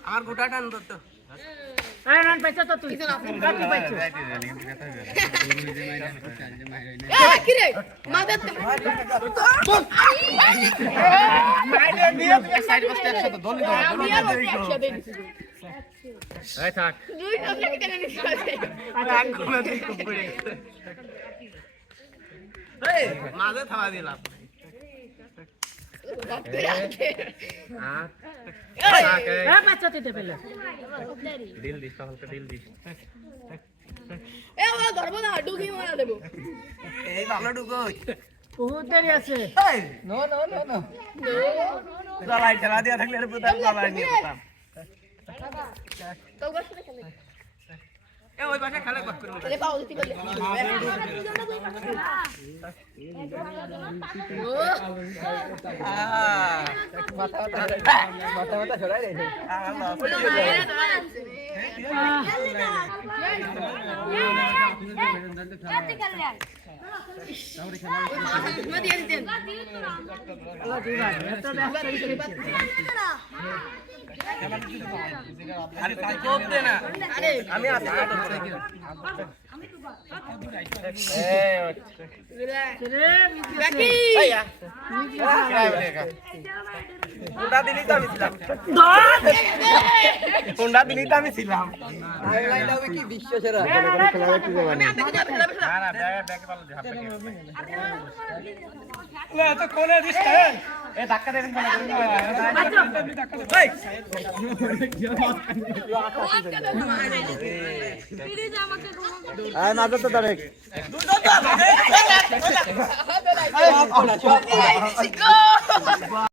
আমার গোটা টান তো রান পাইছ তো তুই কাটি পাইছ কি রে মাদার মাইরে নিয়ে তুমি সাইড বসতে একসাথে দল এই থাক দুই নম্বর কেটে নিতে হবে আগ কোনা দিই খুব পড়ে এই মাঝে থামা দিলাম বাচ্চা দিতে পেলে দিল দিস হালকা দিল দিস এ ওরা ধরবো না ডুগি মারা দেব এই ভালো ঢুকোই বহুত দেরি আছে এই নো নো নো নো জ্বালাই জ্বালা দিয়া থাকলে এর পুতাম জ্বালাই নিয়ে পুতাম তো বসে খেলে এ ওই পাশে খেলা বাক করে এ পাও দিতে বলে মাথা মাথা ছড়াই রে আরে তাই কোপ দে না আরে আমি আসি বাকি কোনটা দিলি তো আমি ছিলাম কোনটা দিলি তো আমি ছিলাম লাইনটা হবে কি বিশ্ব সেরা খেলা কি যাবে না না ব্যাগে ভালো হাফ লে তো কোনে দিস এ ধাক্কা দেন কোনে এই মাঝে তো ডাইরেক্ট দুটো তো